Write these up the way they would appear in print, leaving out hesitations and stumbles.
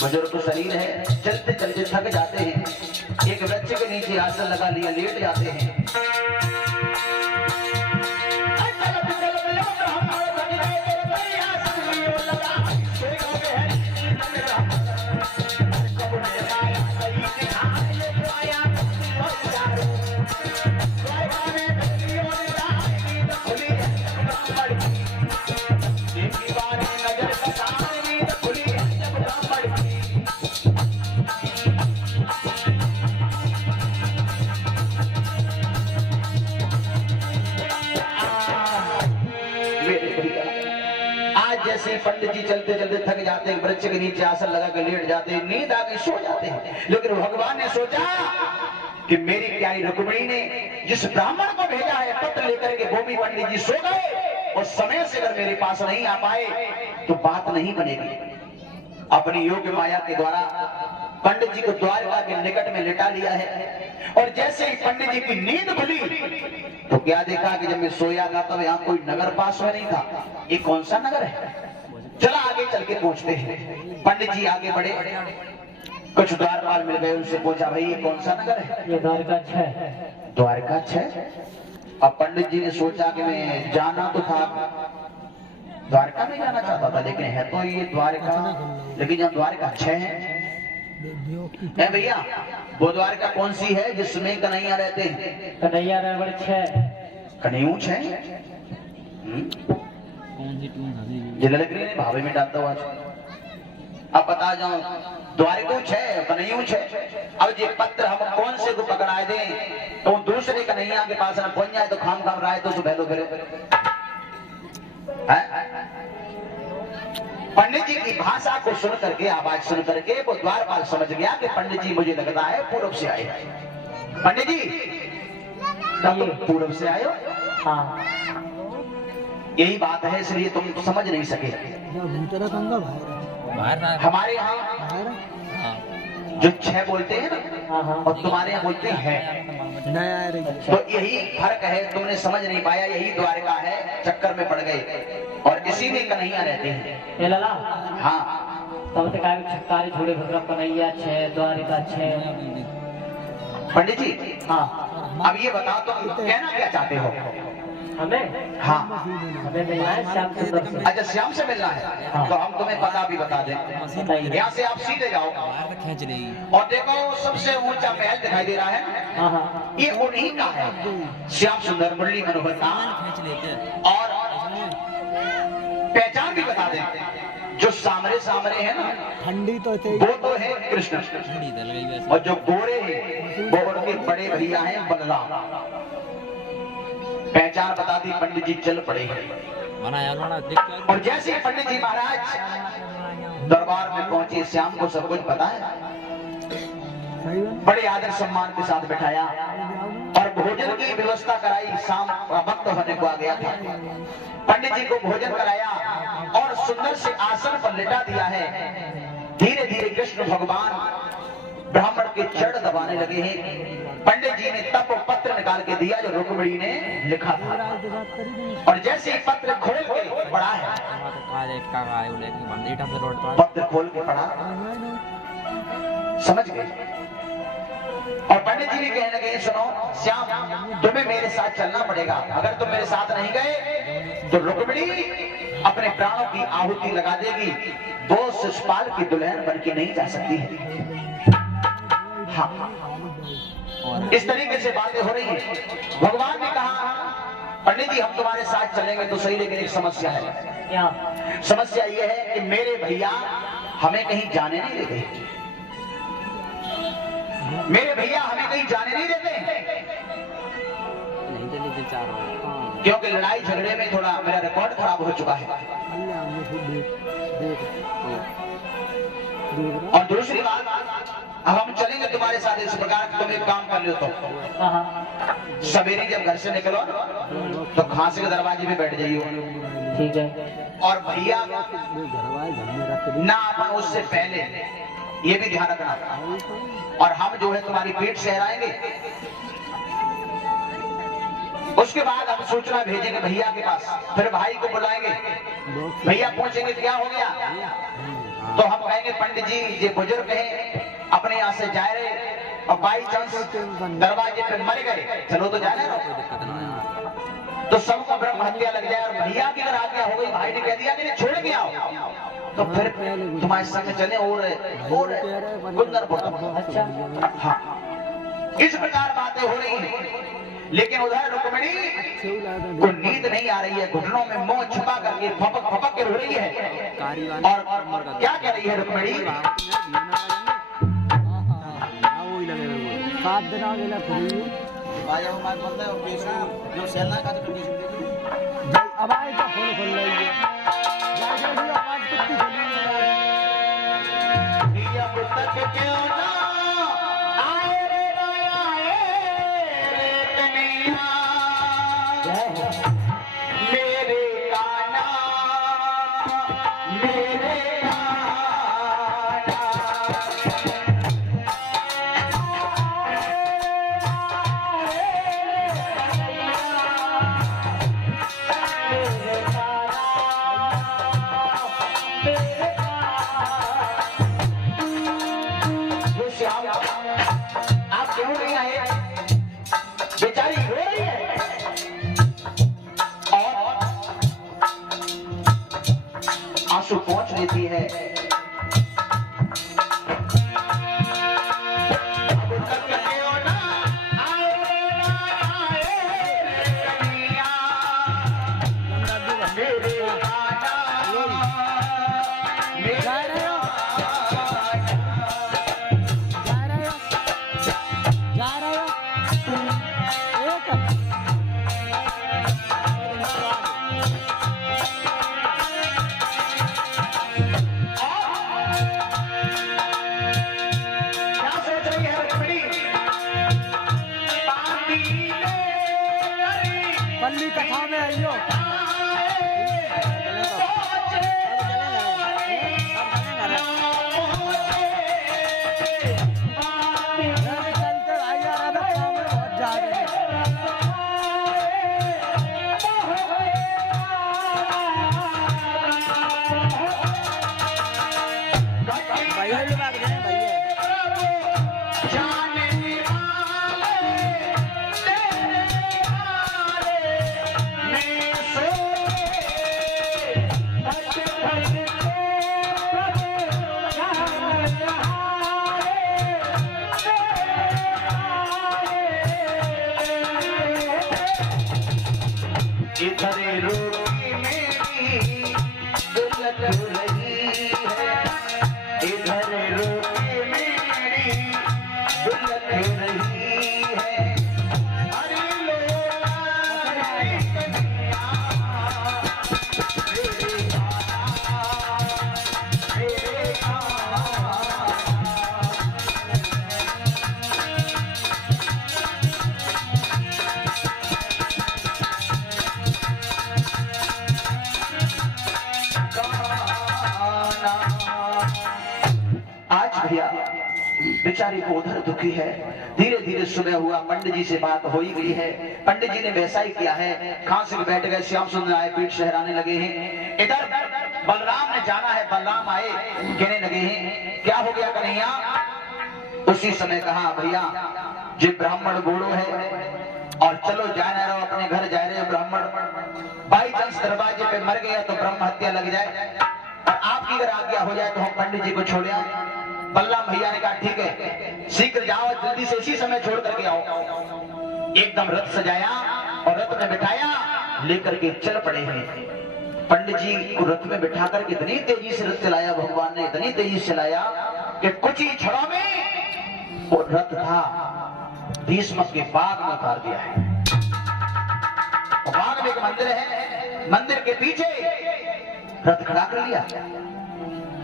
बुजुर्ग शरीर है, चलते चलते थक जाते हैं, एक वृक्ष के नीचे आसन लगा लिया, लेट जाते हैं। पंडित जी चलते चलते थक जाते हैं, वृक्ष के नीचे आसन लगा कर लेट जाते हैं, नींद आ गई, सो जाते हैं। लेकिन भगवान ने सोचा कि मेरी प्यारी रुक्मिणी ने जिस ब्राह्मण को भेजा है पत्र लेकर के, भूमि पंडित जी सो गए और समय से अगर मेरे पास नहीं आ पाए तो बात नहीं बनेगी। अपनी योग्य माया के द्वारा पंडित जी को द्वारका के निकट में लिटा लिया है। और जैसे ही पंडित जी की नींद खुली तो क्या देखा कि जब मैं सोया था तब यहाँ कोई नगर पास में नहीं था। ये कौन सा नगर है? चला आगे चल के पूछते हैं। पंडित जी आगे बढ़े, कुछ द्वारपाल मिल गए, उनसे पूछा भाई ये कौन सा नगर है? ये द्वारका 6। द्वारका 6। अब पंडित जी ने सोचा कि मैं जाना तो था, द्वारका में जाना चाहता था, लेकिन है तो ये द्वारका, लेकिन जब द्वारका 6 है भैया, वो द्वारका कौन सी है जिसमें कन्हैया रहते हैं? कन्हैया नंबर 6। कन्हैया 6 जललकड़ी ने भावे में डालता हुआ। अब बता जाऊं, द्वारका 6 कन्हैया 6। अब ये पत्र हम कौन से को पकड़ाए दें तो दूसरे कन्हैया के पास न पहुंच जाए तो खाम खाम राय तो सुबह लो फिर। पंडित जी की भाषा को सुन करके, आवाज सुन करके वो द्वारपाल समझ गया कि पंडित जी मुझे लगता है पूर्व से आए। पंडित जी तब तुम पूर्व से आए हो? हाँ, यही बात है, इसलिए तुम तो समझ नहीं सके। हमारे यहाँ जो 6 बोलते हैं ना और तुम्हारे यहाँ बोलते हैं, तो यही फर्क है, तुमने समझ नहीं पाया। यही द्वारका है, चक्कर में पड़ गए और इसी में कन्हैया रहते हैं। ये लाला हाँ, तब तक आए छक्कारी छोड़े भद्र कन्हैया 6 द्वारका 6। पंडित जी हाँ, अब ये बताओ तुम कहना क्या चाहते हो? हमें? हाँ, हमें मिलना है श्याम सुंदर से। अच्छा, श्याम से मिलना है। हाँ। तो हम तुम्हें पता भी बता दें। यहाँ से आप सीधे जाओ और देखो सबसे ऊंचा महल दिखाई दे रहा है, ये उन्हीं का है, श्याम सुंदर मुरली मनोहर का। और पहचान भी बता दें, जो सामने सामने है ना ठंडी तो वो तो है कृष्ण, और जो गोरे हैं वो उनके बड़े भैया हैं बलराम। पहचान बता दी, पंडित जी चल पड़े। और जैसे ही पंडित जी महाराज दरबार में पहुंचे, श्याम को सब कुछ पता है, बड़े आदर सम्मान के साथ बैठाया और भोजन की व्यवस्था कराई। शाम का वक्त होने को आ गया था, पंडित जी को भोजन कराया और सुंदर से आसन पर लिटा दिया है। धीरे धीरे कृष्ण भगवान ब्राह्मण के चरण दबाने लगे हैं। पंडित जी ने तप पत्र निकाल के दिया जो रुक्मिणी ने लिखा था, और जैसे ही पत्र खोल के पढ़ा है, पत्र खोल के पढ़ा, समझ गए। और पंडित जी भी कहने लगे सुनो श्याम, तुम्हें मेरे साथ चलना पड़ेगा, अगर तुम मेरे साथ नहीं गए तो रुक्मिणी अपने प्राणों की आहुति लगा देगी, वो शिशुपाल की दुल्हन बन के नहीं जा सकती है। हाँ, इस तरीके से बातें हो रही है। भगवान ने कहा पंडित जी हम तुम्हारे साथ चलेंगे तो सही, लेकिन एक समस्या है। क्या समस्या ये है कि मेरे भैया हमें कहीं जाने नहीं देते, मेरे भैया हमें कहीं जाने नहीं देते, क्योंकि लड़ाई झगड़े में थोड़ा मेरा रिकॉर्ड खराब हो चुका है। और दूसरी बात, अब हम चलेंगे तुम्हारे साथ इस प्रकार तुम एक काम कर लो, तो सवेरे जब घर से निकलो तो खांसी के दरवाजे पे बैठ जाइयो, ठीक है। और भैया ना अपन उससे पहले ये भी ध्यान रखना। और हम जो है तुम्हारी पीठ सहराएंगे। उसके बाद हम सूचना भेजेंगे भैया के पास, फिर भाई को बुलाएंगे। भैया पूछेंगे क्या हो गया, तो हम कहेंगे पंडित जी ये बुजुर्ग हैं, अपने यहाँ से जा रहे और बाई चांस दरवाजे पे मर गए, चलो तो जाने दो, तो सबको ब्रह्म हत्या लग जाए। और भैया की अगर आज्ञा हो गई, भाई ने कह दिया कि छोड़ के आओ, तो फिर तुम्हारे संग चले और कुंदनपुर। अच्छा। हाँ, इस प्रकार बातें हो रही हैं। लेकिन उधर रुक्मिणी को नींद नहीं आ रही है, घुटनों में मुंह छुपा करके फपक फपक के रो रही है। और क्या कह रही है रुक्मिणी, 7 दिन आगे ना खुली आवाज तो खोल रही है, आवाज कितनी खुली है। आप क्यों नहीं आए, बेचारी रो रही है। और आंसू पहुंच लेती है। पल्ली कथा में आइयो इधर रोटी मेरी दुलक रही है, इधर रोटी मेरी दुलक रही है। हरी लोला कन्हैया मेरे भैया बेचारी को उधर दुखी है। धीरे धीरे सुबह हुआ, पंडित जी से बात हो ही गई है। पंडित जी ने वैसा ही किया है, खांसी में बैठ गए। श्याम सुंदर आए, पीठ सहराने लगे हैं। इधर बलराम ने जाना है, बलराम आए, कहने लगे हैं क्या हो गया कन्हैया। उसी समय कहा भैया जो ब्राह्मण बूढ़ो है और चलो जा रहे हो अपने घर, जा रहे हो ब्राह्मण बाई चांस दरवाजे पे मर गया तो ब्रह्म हत्या लग जाए, और आपकी अगर आज्ञा हो जाए तो हम पंडित जी को छोड़े आए। बलराम भैया ने कहा ठीक है, शीघ्र जाओ, जल्दी से इसी समय छोड़ करके आओ। एकदम रथ सजाया और रथ में बिठाया, लेकर के चल पड़े हैं। पंडित जी को रथ में बिठा करके इतनी तेजी से रथ चलाया भगवान ने, इतनी तेजी से चलाया कि कुछ ही क्षणों में वो रथ था भीष्म के बाग में उतार दिया है। बाग में एक मंदिर है, मंदिर के पीछे रथ खड़ा कर लिया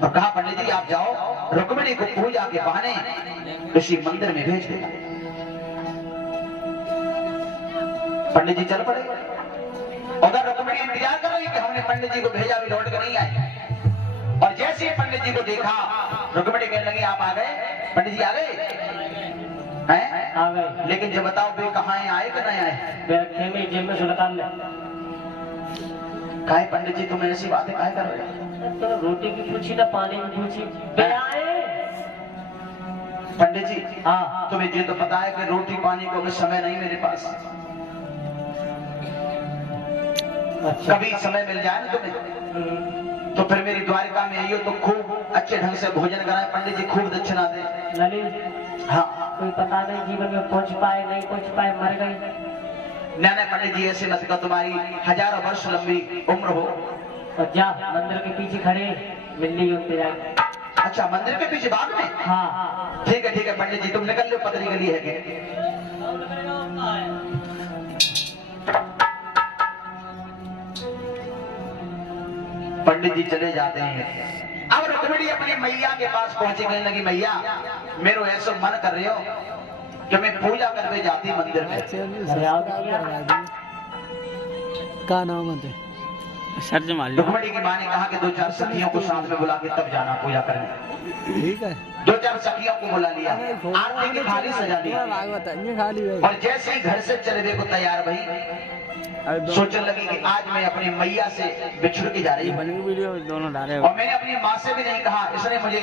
और कहा पंडित जी आप जाओ, रुक्मिणी को पूजा के बहाने किसी मंदिर में भेज देना। पंडित जी चल पड़े। उधर रुक्मिणी इंतजार कर रही कि हमने पंडित जी को भेजा, भी लौट कर नहीं आए। और जैसे पंडित जी को देखा रुक्मिणी कहने लगी आप आ गए, पंडित जी आ गए हैं? आ गए। लेकिन जब बताओ बे कहाँ आए कि नहीं आए? मेरा खेमे जेब में से निकाल ले। काहे पंडित जी तुम ऐसी बातें काहे कर रहे हो? तो रोटी की पूछी ना पानी की पूछी। बे आए। पंडित जी हाँ तुम्हें ये तो पता है कि रोटी पानी को भी समय नहीं मेरे पास। अच्छा। कभी समय मिल जाए ना तुम्हें तो फिर मेरी द्वारिका में आइयो तो खूब अच्छे ढंग से भोजन कराए पंडित जी, खूब दक्षिणा दे। ललित हाँ कोई पता नहीं जीवन में पहुंच पाए नहीं पहुंच पाए, मर गई। ना पंडित जी ऐसे मत करो, तुम्हारी हजारों वर्ष लंबी उम्र हो। और जा मंदिर के पीछे खड़े मिलनी होते जाए। अच्छा मंदिर के पीछे बाग में? हाँ ठीक है पंडित जी तुम निकल लो, पतली गली है कि? पंडित जी चले जाते हैं। अब रुक्मिणी अपनी मैया के पास पहुंची, कहने लगी मैया मेरो ऐसा मन कर रहे हो कि मैं पूजा करने जाती मंदिर में। का नाम है सर जमा लो। रुक्मिणी की माँ ने कहा कि 2-4 सखियों को साथ में बुला के तब जाना पूजा करने। ठीक है 2-4 सखियों को बुला लिया, आरती की थाली सजा दी खाली और जैसे ही घर से चलने को तैयार भई सोचने लगी कि आज मैं अपनी मैया से बिछुड़ के जा रही हूँ वीडियो दोनों डाले और मैंने अपनी माँ से भी नहीं कहा, इसने मुझे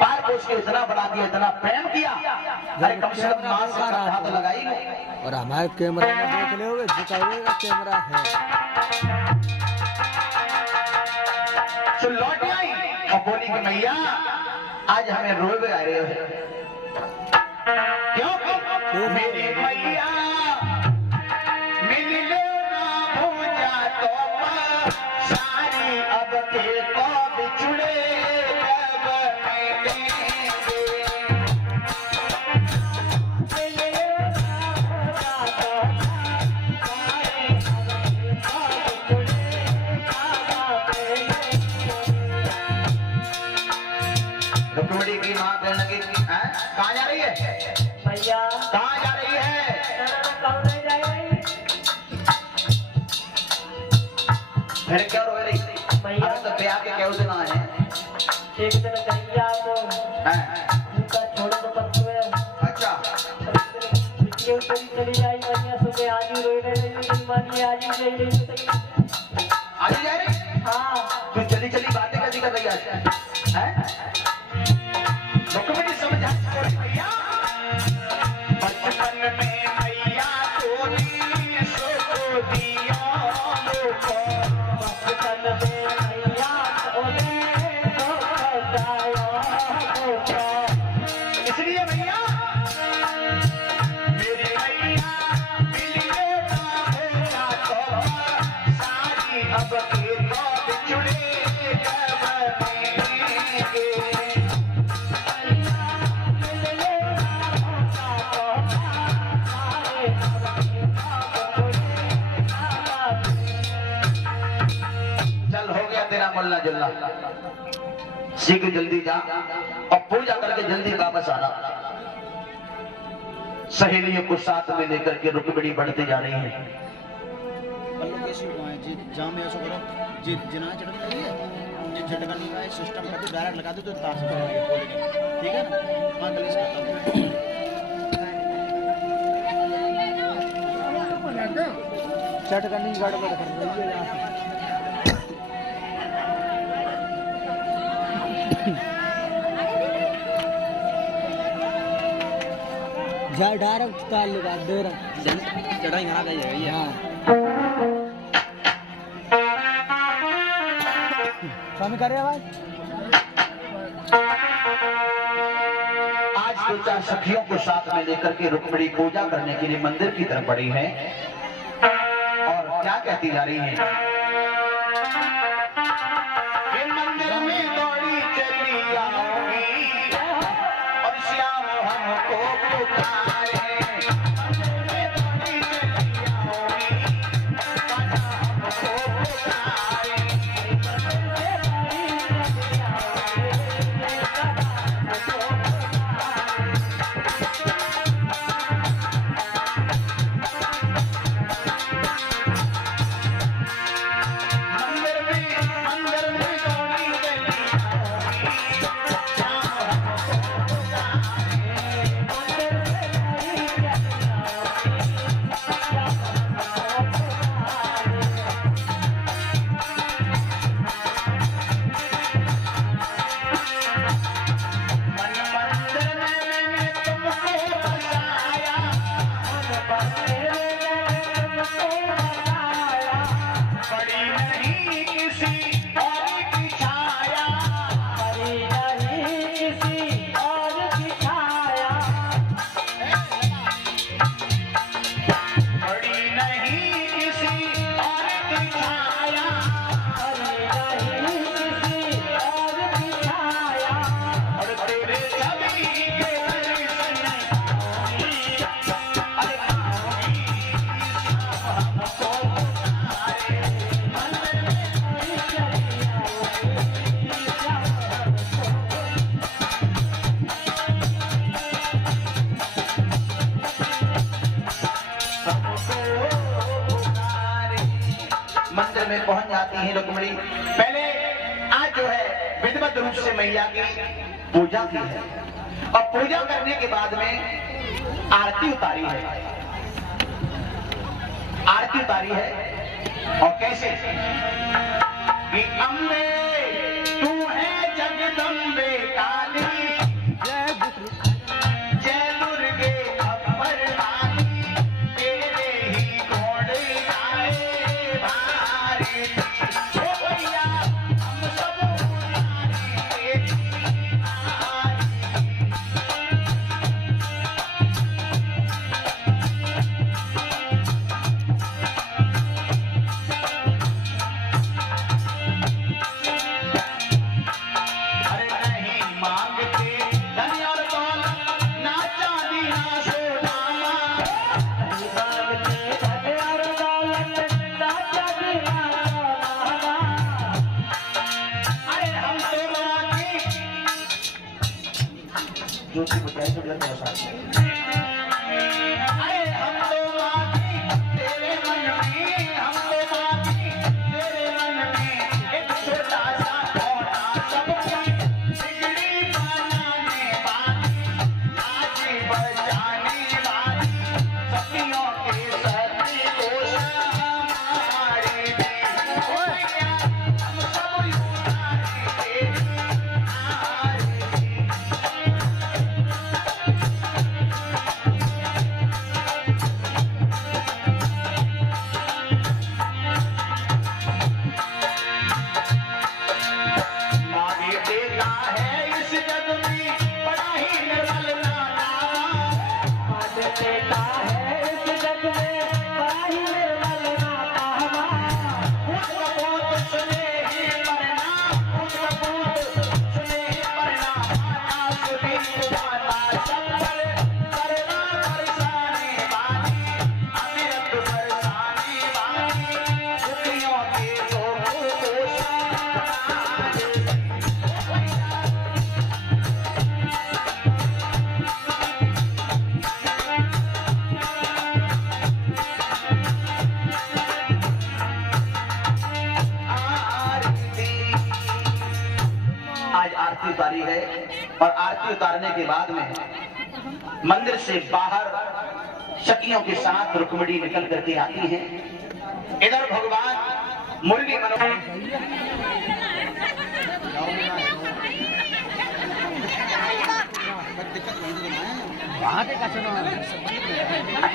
पार पोस के इतना बड़ा किया, इतना प्रेम किया, अरे कम से कम माँ से हाथ तो लगाई लो। और हमारे कैमरा में देख ले होगे झुकाएगा कैमरा है। तो लौट आई और बोली कि मैया आज हमें रोए आ रहे हो क्यों? मेरी मैया मिल लो ना पूजा तो सारी अब के को बिछुड़े कब मिलेंगे। रुक्मिणी की माँ कहने लगी कहाँ जा रही है? भैया कहाँ जा रही है? कौन नहीं जाएगी? फिर क्या रो रही? भैया अरे तो ब्याह के क्यों सुना है? एक दिन भैया को उनका छोड़ दो पत्तू है। अच्छा पिछले ऊपर ही चली जाए भैया, सुबह आज ही रोई रही मानिए आज ही गई रही। आज ही जा रही? हाँ तू चली चली बातें कैसी कर रही है? रुक्मिणी समझ भैया बचपन में मैया तूने सो दिया मुझको, बचपन में भैया ओले तो बताया मुझको। इसलिए भैया मेरी मैया मिलने का भेजा तो सारी अब के तो बिछुड़े कब मिलेंगे। चल हो गया तेरा मल्ला जुल्ला, शीघ्र जल्दी जा और पूजा करके जल्दी वापस आना। सहेलियों को साथ में लेकर के रुक्मिणी बढ़ती जा रही है। पल्लू कैसी हुआ है जी जाम ऐसा करो जी जिना चढ़ रही है जी झटका नहीं है सिस्टम कर दो डायरेक्ट लगा दो तो तार से चलेगा बोलेंगे ठीक है ना। हाँ गली से करता हूँ चट करनी गड़बड़ कर रही है। जा डायरेक्ट ताल लगा दे रहा चढ़ाई करा दे जाएगी। हाँ स्वामी करे भाई। आज 2-4 सखियों को साथ में लेकर के रुक्मिणी पूजा करने के लिए मंदिर की तरफ बढ़ी है और क्या कहती जा रही है? मंदिर में दौड़ी चली आऊंगी और श्याम हमको पुकारे। मंदिर में दौड़ी चली आऊंगी, कान्हा हमको पुकारे। मंदिर में दौड़ी चली आऊंगी, श्याम मंदिर में पहुंच जाती है रुक्मिणी। पहले आज जो है विधिवत रूप से मैया की पूजा की है और पूजा करने के बाद में आरती उतारी है। आरती उतारी है और कैसे कि अम्बे तू है जगदम्बे काली, जय दुर्गे अकबर काली, तेरे ही गुण गाए भारी। ओ भैया हम सब तेरी आरती। अरे नहीं मांगते धन और दौलत, ना चांदी ना सोना, मांगते धन और दौलत, ना चांदी ना सोना। अरे हम तो मांगे जो सी बताए तो लग रहा है। अरे हम तो मांगे तेरे मन में, हम तो मांगे तेरे मन में एक छोटा सा कोना, सबकी बिगड़ी बनाने वाली, नाचे बजाने वाली, सखियों के सती को हमारे में। ओ भैया हम सब उतारे तेरी आरती। मांगे देता है इस जग में बड़ा ही निर्मल नाना, मांगते का है इस जग में बड़ा ही निर्मल नाता। उसका पूत सुने ही मरना, उसका पूत सुने ही मरना, माता सुनी माता सब पर करना बरसाने वाली, अमृत बरसाने वाली, दुखियों के दुख को सहारे। आरती। आज आरती उतारी है और आरती उतारने के बाद में मंदिर से बाहर सखियों के साथ रुक्मिणी निकल करके आती हैं। इधर भगवान मुरली मनोहर दिक्कत वहीं तो है। वहाँ के का चलो अच्छा